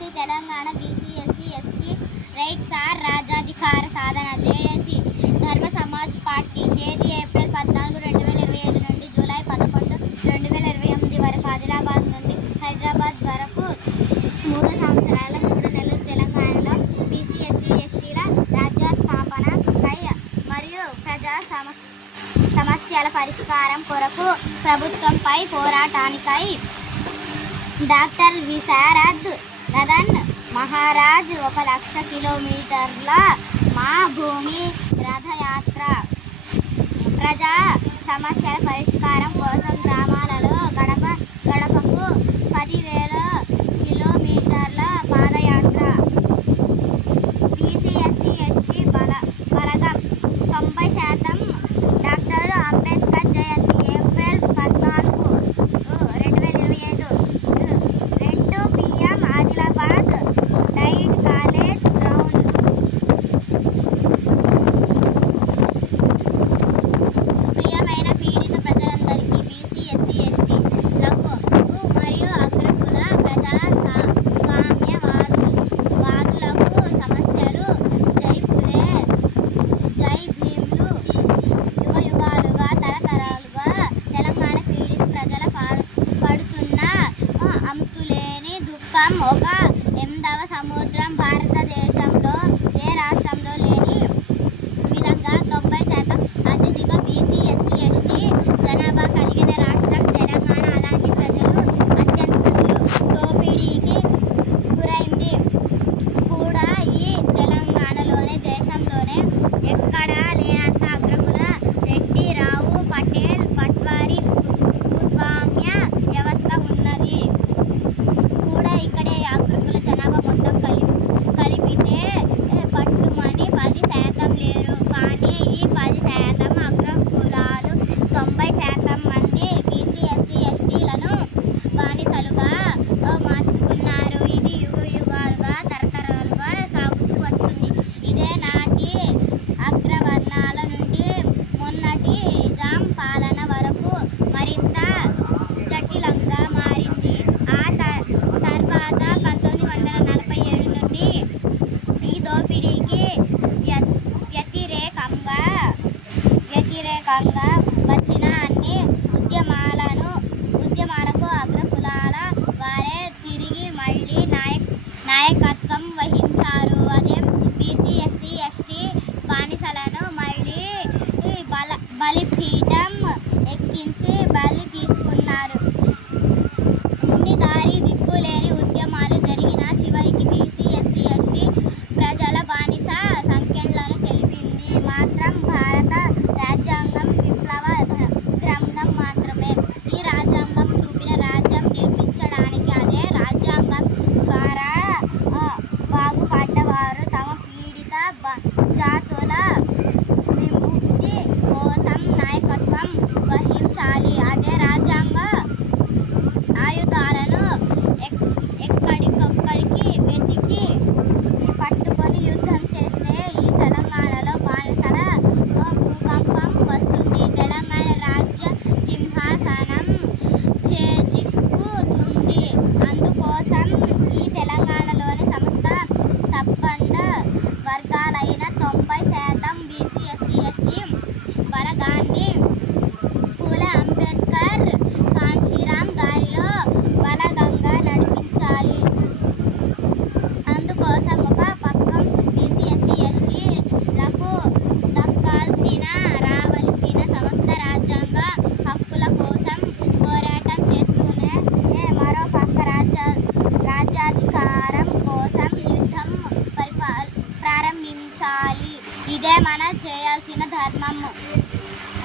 OBC Telangana BC SC ST rights R Rajadhikara Sadhana JAC Dharma Samaj Party తేదీ April పద్నాలుగు రెండు వేల ఇరవై ఐదు నుండి జూలై పదకొండు రెండు వేల ఇరవై ఎనిమిది వరకు ఆదిలాబాద్ నుండి హైదరాబాద్ వరకు మూడు సంవత్సరాల మూడు నెలలు తెలంగాణలో బీసీఎస్సీ ఎస్టీల రాజ్య స్థాపనకై మరియు ప్రజా సమస్ సమస్యల పరిష్కారం కొరకు ప్రభుత్వంపై పోరాటానికై డాక్టర్ విశారద్ రదన్ మహారాజ్ ఒక లక్ష కిలోమీటర్ల మా భూమి రథయాత్ర. ప్రజా సమస్యల పరిష్కారం కోసం గ్రామాలలో గడప గడపకు పదివేల కిలోమీటర్ల కాక వచ్చిన అన్ని ఉద్యమాలను ఉద్యమాలకు అగ్రకులాల వారే తిరిగి మళ్ళీ నాయక్ నాయక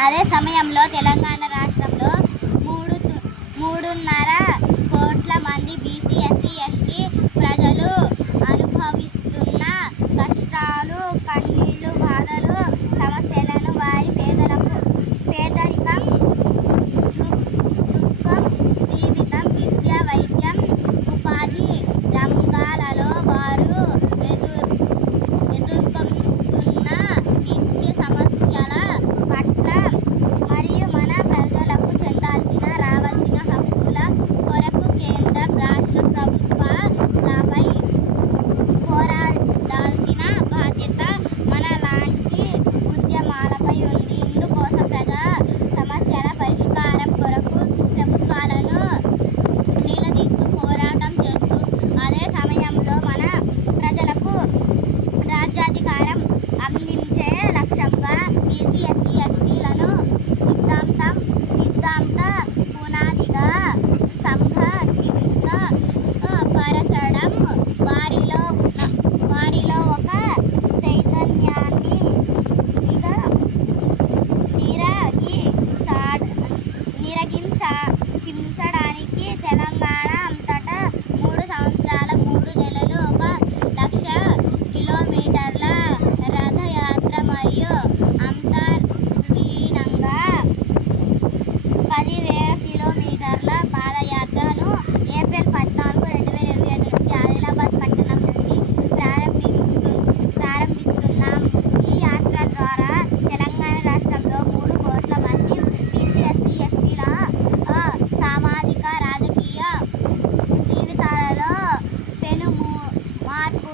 అదే సమయంలో తెలంగాణ రాష్ట్రంలో మూడు మూడున్నర కోట్ల మంది బీసీ ఎస్సీ ఎస్టీ ప్రజలు అనుభవిస్తున్న కష్టాలు కన్నీళ్ళు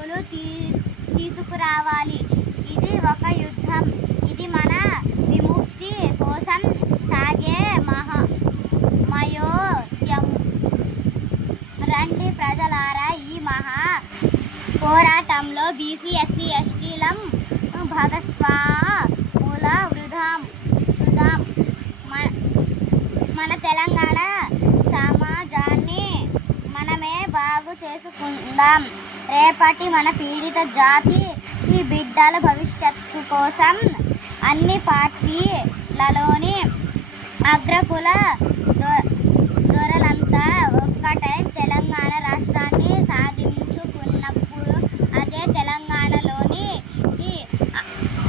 వస్తువులు తీ తీసుకురావాలి. ఇది ఒక యుద్ధం. ఇది మన విముక్తి కోసం సాగే మహా మయోద్యము రండి ప్రజలారా ఈ మహా పోరాటంలో బీసీ ఎస్సీ ఎస్టీలం భాగస్వాముల వృధాం వృధాం. మన తెలంగాణ సమాజాన్ని మనమే బాగు చేసుకుందాం. రేపటి మన పీడిత జాతి ఈ బిడ్డల భవిష్యత్తు కోసం అన్ని పార్టీలలోని అగ్రకుల దొరలంతా ఒక్కటై తెలంగాణ రాష్ట్రాన్ని సాధించుకున్నప్పుడు అదే తెలంగాణలోని ఈ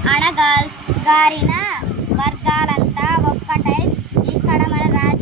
గారిన అణగారిన వర్గాలంతా ఒక్కటై ఇక్కడ మన రాజ్య